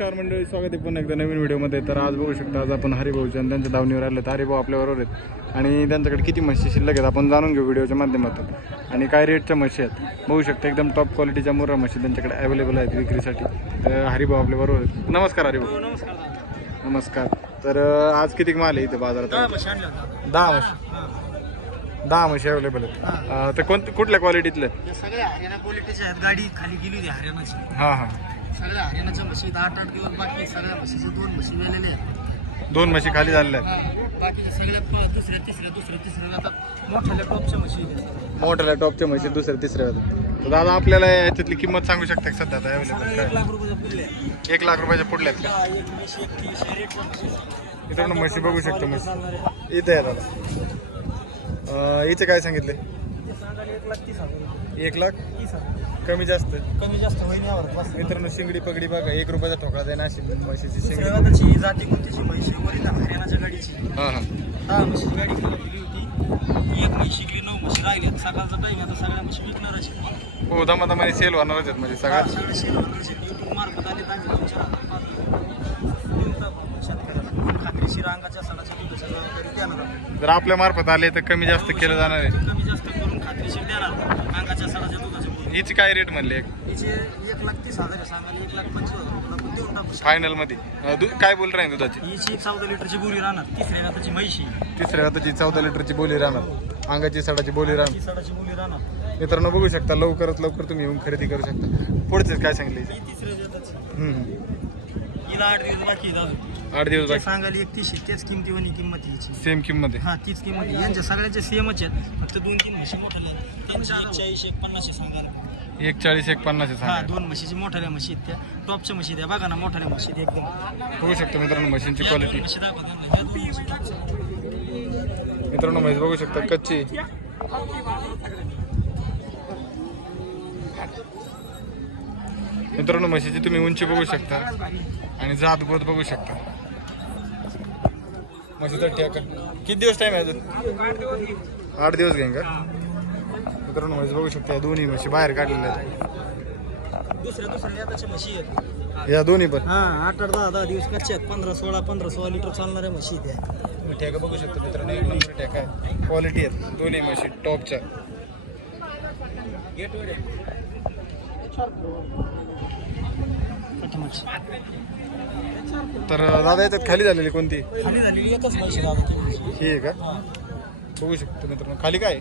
नमस्कार मंडळी स्वागत आहे पुन्हा एकदा नवीन व्हिडिओमध्ये. तर आज बघू शकता आज आपण हरिभाऊच्या आणि त्यांच्या धावणीवर आले तर हरिभाऊ आपल्याबरोबर आहेत. आणि त्यांच्याकडे किती म्हशी शिल्लक आहेत आपण जाणून घेऊ व्हिडिओच्या माध्यमातून. आणि काय रेटच्या म्हशी आहेत बघू शकता एकदम टॉप क्वालिटीच्या मुर्रा म्हशी त्यांच्याकडे अवेलेबल आहेत विक्रीसाठी. तर हरिभाऊ आपल्याबरोबर आहेत. नमस्कार हरिभाऊ. नमस्कार नमस्कार. तर आज किती माल आहे इथे बाजारात? दहा म्हशी दहा म्हशी. अवेलेबल आहेत. तर कोणत्या कुठल्या क्वालिटीतल्या सगळ्या हरियाणा क्वालिटीच्या आहेत. गाडी खाली गेली होती हरियाणाची. हां हां. सगळ्या हरियाणाच्या म्हशी. आठ आठ दिवस बाकी सगळ्या म्हशीचे दोन म्हशी आहेत दोन म्हशी खाली झालेल्या आहेत बाकीच्या सगळ्या दुसऱ्या तिसऱ्या दुसऱ्या तिसऱ्या आता मोठ्या टॉपच्या म्हशी. मोठ्याला टॉपच्या म्हशी दुसऱ्या तिसऱ्या. तर दादा आपल्याला याच्यातली किंमत सांगू शकता का सध्या आता अवेलेबल एक लाख रुपयाच्या पुढल्या आहेत. एक लाख रुपयाच्या पुढल्या आहेत दहा, एक वीस या रेटच्या म्हशी आहेत. मित्रांनो म्हशी बघू शकतो म्हशी. इथे आहे दादा अं, हिचे काय सांगितले सांगायला एक लाख? तीस हजार रुपये. एक लाख तीस हजार कमी जास्त. कमी जास्त होईन यावर बस. मित्रांनो शिंगडी पगडी बघा एक रुपयाचा ठोकळा जाईल अशी म्हशीची शिंगडी. वादाची जाती कोणतीची म्हशी वरील हरियाणाच्या गाडीची. हां हां. दहा म्हशीची गाडी गेली होती. एक म्हशी शिकली नऊ म्हशी राहिल्या सकाळचा टाईम आता सगळ्या म्हशी विकणारच आहेत. हो दमादमाने सेल होणारच आहेत म्हणजे हा, सगळ्यात सगळे शेतकऱ्यांचे युट्यूब मार्फत आले तर आम्ही दोनशे शेतकऱ्याला. खात्रीशीर अंगाच्या सणाच्या दुधाच्या जबाबदारी देणार आहोत. जर आपल्या मार्फत आले तर कमी जास्त केलं जाणार आहे. कमी जास्त करून खात्रीशीर देणार अंगाच्या सणाच्या दुधाच्या बोली. हिची काय रेट म्हणले एक? हिचे एक लाख तीस हजार सांगायला एक लाख पंचवीस हजार रुपयाला आपण देऊन टाकू फायनलमध्ये. अं, दूध काय बोल राहील दुधाची? हिची चौदा लिटरची बोली राहणार. तिसऱ्या म्हैशी. तिसऱ्या हाताची चौदा लिटरची बोली राहणार. अंगाची सडाची बोली राहणार. सडाची बोली राहणार. मित्रांनो बघू शकता लवकरात लवकर तुम्ही येऊन खरेदी करू शकता. पुढचे काय सांगले? ही तिसऱ्या जाताची हम्म. हिला आठ दिवस बाकी आहेत अजून. आठ दिवस ते बाकी. सांगायला एकतीसशे तेच किमतीवनी किंमत आहे हिची. सेम किंमत आहे. हा तीच किंमत आहे. यांच्या सगळ्यांच्या सेमच आहेत. फक्त दोन तीन म्हशी मोठ्या आहेत चाळीस एक पन्नासशे सांगायला. एक चाळीस एक पन्नास आहे हा सांगा. दोन म्हशीची मोठ्या म्हशी आहेत त्या. टॉपच्या म्हशी द्या बघा ना मोठ्या म्हशी आहेत एकदम. बघू शकता मित्रांनो म्हशींची या दोन क्वालिटी म्हशी दाखवा त्यांना. या दोन म्हशी दाखवा. मित्रांनो म्हैस बघू शकता कच्ची. मित्रांनो म्हशीची तुम्ही उंची बघू शकता आणि जात गोत बघू शकता. म्हशीचा ठेका. किती दिवस टाइम आहे अजून? आठ दिवस घेईन का? मित्रांनो म्हैस बघू शकता या दोन्ही म्हशी बाहेर काढलेल्या आहेत. दुसऱ्या दुसऱ्या याताच्या म्हशी आहेत. या दोन्ही पण. हा आठ आठ दहा दहा दिवस कच्चे आहेत. पंधरा सोळा पंधरा सोळा लिटर चालणाऱ्या म्हशी आहेत त्या तुम्ही ठेका बघू शकता मित्रांनो एक नंबर ठेका आहे. क्वालिटी आहेत. दोन्ही म्हशी टॉपच्या. म्हशी. तर दादा याच्यात खाली झालेली कोणती? खाली झालेली एकच म्हशी दादा म्हशी. ही आहे का. बघू शकतो मित्रांनो खाली काय?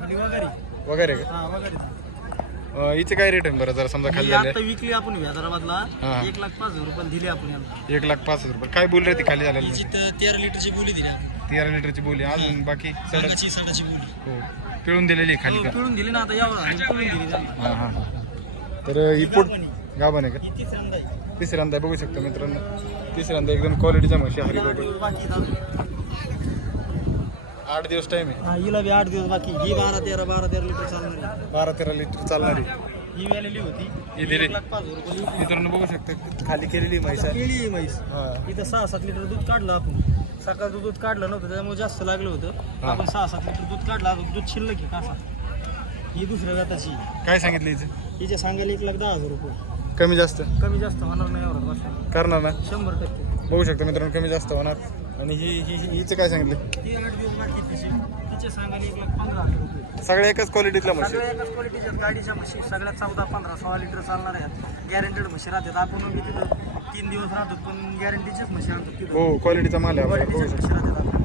खाली वगैरे. वगैरे का? हा वगैरे. अं, हिचे काय रेट आहे बरं? जरा समजा खाली आता विकली आपण हैदराबादला हा. एक लाख पाच हजार रुपये दिले आपण याला एक लाख पाच हजार रुपये. काय बोल ती खाली झालेली? तर लिटरची बोली दिली आपण. तेरा लिटरची बोली. अजून बाकी सडक सांगाची सडाची बोली. हो. पिळून दिलेली आहे खाली हो, का? पिळून दिली ना आता यावर पिळून दिली त्यांना. हां हां. तर ही गाभण आहे. का? तिसऱ्यांदा बघू शकता मित्रांनो. तिसऱ्यांदा एकदम क्वालिटीच्या म्हशी हरी बाकी. आठ दिवस टाइम आहे. हा, हिला बी आठ दिवस बाकी ही बारा तेरा बारा तेरा लिटर चालणार आहे. बारा तेरा लिटर चालणारी ही वेलेली होती. ही दिली. एक लाख पाच हजार रुपये. विकली. मित्रांनो बघू शकता खाली केलेली म्हैस आहे. केळी आहे म्हैस. हां. इथं सहा सात लिटर दूध काढलं आपण. सकाळचं दूध काढलं नव्हतं त्याच्यामुळे जास्त लागलं होतं. हा. आपण सहा सात लिटर दूध काढलं आता दूध शिल्लक आहे कासा. ही दुसऱ्या व्याताची काय सांगितलं हिचं? हिचे सांगायला एक लाख दहा हजार रुपये. कमी जास्त. कमी जास्त होणार नाही एवढं करणार ना? शंभर टक्के. बघू शकता मित्रांनो कमी जास्त होणार. आणि ही ही ही- हिचं काय सांगितलं? ती आठ दिवस बाकी तिची. तिचे सांगायला एक लाख पंधरा हजार रुपये सगळ्या एकाच क्वालिटीतल्या म्हशी. सगळ्या एकाच क्वालिटीच्या गाडीच्या म्हशी. सगळ्या चौदा पंधरा सोळा लिटर चालणार आहेत. गॅरंटेड म्हशी राहतात. आपण बी तिथं तीन दिवस राहतो पण गॅरंटीचीच म्हशी आणतो तिथं. हो क्वालिटीचा माल आहे आपला. बघू क्वालिटीच्याच शकता. म्हशी राहतात आपण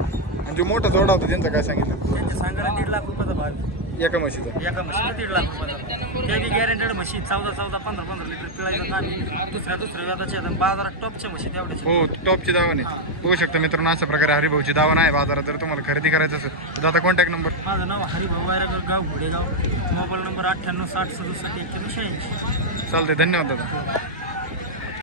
आणि जो मोठा जोडा होता त्यांचा काय सांगितलं? त्यांचे सांगायला दीड लाख रुपयाचा भाव. एका म्हशीचा. एका म्हशीला दीड लाख रुपयाचा त्या बी गॅरंटेड म्हशी चौदा चौदा पंधरा पंधरा लिटर पिळायचं आम्ही दुसऱ्या दुसऱ्या आहेत. बाजारात टॉपच्या म्हशी तेवढ्याच्या हो टॉपची दावा नाही बघू शकता मित्रांनो अशा प्रकारे हरिभाऊची दावा नाही बाजारात. जर तुम्हाला खरेदी करायचं असेल तर आता कॉन्टॅक्ट नंबर माझं नाव हरिभाऊ वायरागर गाव घोडेगाव. मोबाईल नंबर अठ्ठ्याण्णव साठ सदुसष्ट एक्क्याण्णव शहाऐंशी. चालते धन्यवाद दादा.